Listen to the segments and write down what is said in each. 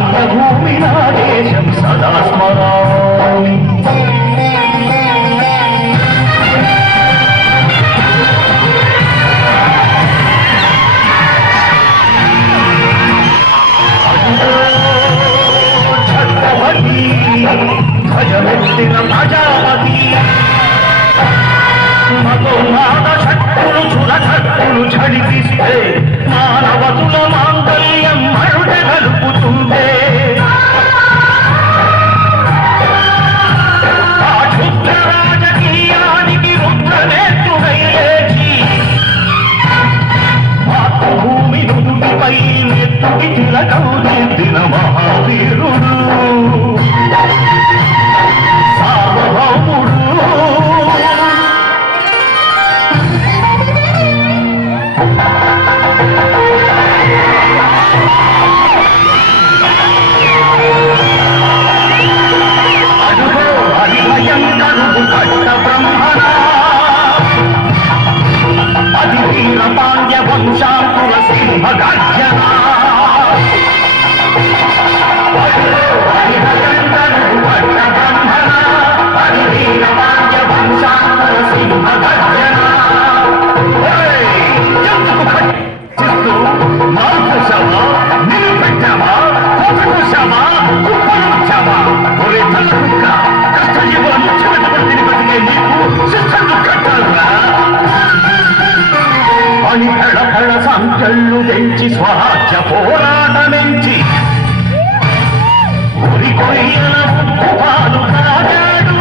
అన్నభూమి నా దేశం సదా స్మరామి. ఛత్రపతి ధ్వజమెత్తిన ప్రజాపతి మతోన్మాద శక్తులు చురశక్తులు ఝడిపిస్తే మానవతుల మాంగళ్యం మరుట కలుపుతుందే ఆ క్షుద్ర రాజకీయానికి రుద్రనేత్రుడై లేచి మాతృభూమి నుదుటిపై నెత్తుకి తిలకం దిద్దిన మహావీరుడు సార్వభౌముడు. వంశాంకుల సింహ గర్జన వంశాంకుల సింహ గర్జన మార్పుశావా నిలబెట్టావా కొట్టుకోశావా కుప్పలుచ్చావా ఒరే తలకుక్క కష్టజీవుల ముఖ్యమైన తిని బతికే నీకు శిక్షలు కట్టాలరా అని కళ సంఖ్యలు తెంచి స్వరాజ్య పోరాటమెంచి ఉరి కొయ్యల ఉప్పుపాలు తాగాడు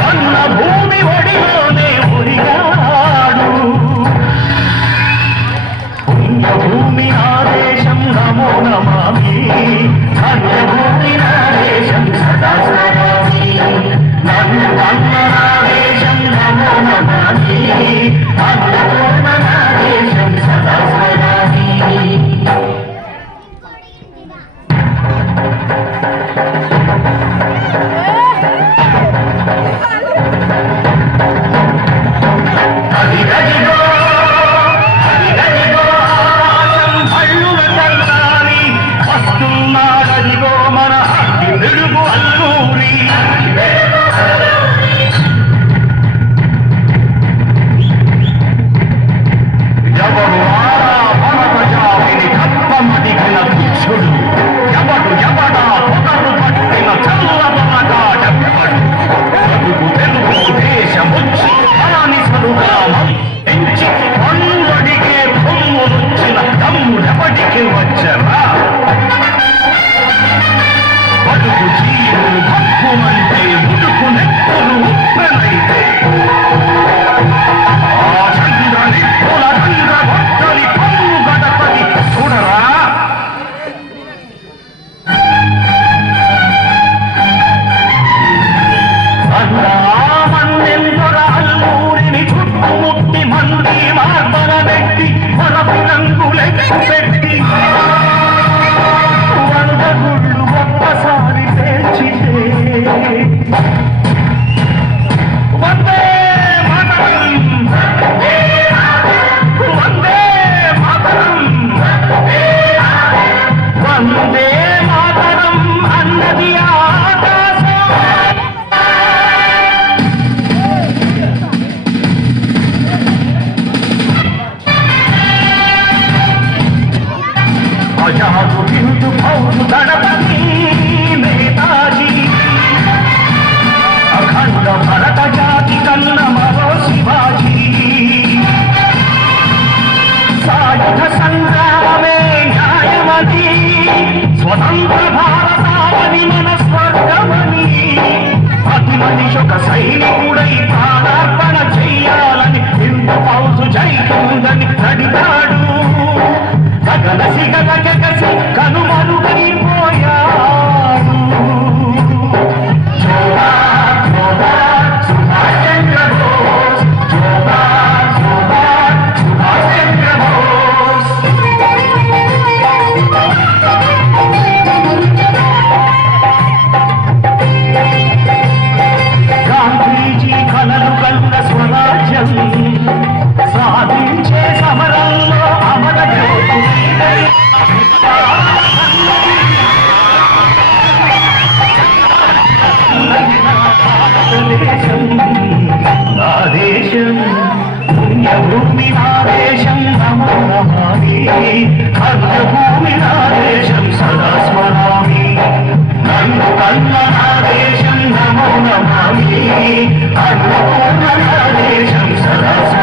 కన్న భూమి ఒడిలోనే ఉరిగాడు. పుణ్యభూమి ఆదేశం నమో నమామి ధన్యభూమి ఆదేశం సదా స్మరామి నన్ను అన్నరాదేశం నమో నమామి అన్నపూర్ణాదేశం సదా స్మరామి. అదిగదిగో అదిగదిగో ఆకాశం భళ్ళున చల్లారి వస్తున్నాడదిగో మన అగ్గి వెలుగు అల్లూరి. ఎవరు ఆరా వనప్రజావిని కప్పమడిగిన భిక్షుడు ఎవడు ఎవడా పొగరు పట్టిన చల్లవనగా చెప్పడు బతుకు తెలుగు దేశముచ్చి బానిసలుగా ఎంచి పన్నులడిగే పొమ్ములొచ్చిన తమ్ముడెవడికి వచ్చరా బతుకు జీవులు భక్కుమంటే ముడుకు నెప్పులు ఉప్పెనైతే చూడరా మన్నెందొర అల్లూరిని చుట్టుముట్టి మంది మార్బల పెట్టి మరపు రంగులెక్కి పెట్టి 100 గుళ్ళు ఒక్కసారి పేర్చితే వందే మాతరం వందే మాతరం వందే మాతరం అన్నది ఆకాశం. ఆజాదు హిందూ ఫౌజు దళపతి నేతాజీ అఖండ భరత జాతి కన్న మరో శివాజీ సాయుధ సంగ్రామమే న్యాయమని స్వతంత్ర భారతావని మన స్వర్గమని ప్రతి మనిషొక సైనికుడై ప్రాణార్పణ చెయ్యాలని హిందూ ఫౌజు జైకుందని నడిగాడు. గగనసి గగగసి కనుమరుగైపోయాడు. జోహార్ జోహార్ సుభాష్ చంద్ర బోస్ జోహార్ జోహార్ సుభాష్ చంద్ర బోస్. గాంధీజీ కలలు కన్న స్వరాజ్యం సాధించే సమరంలో అమర జ్యోతి నమామి అన్నపూర్ణ దేశం సదా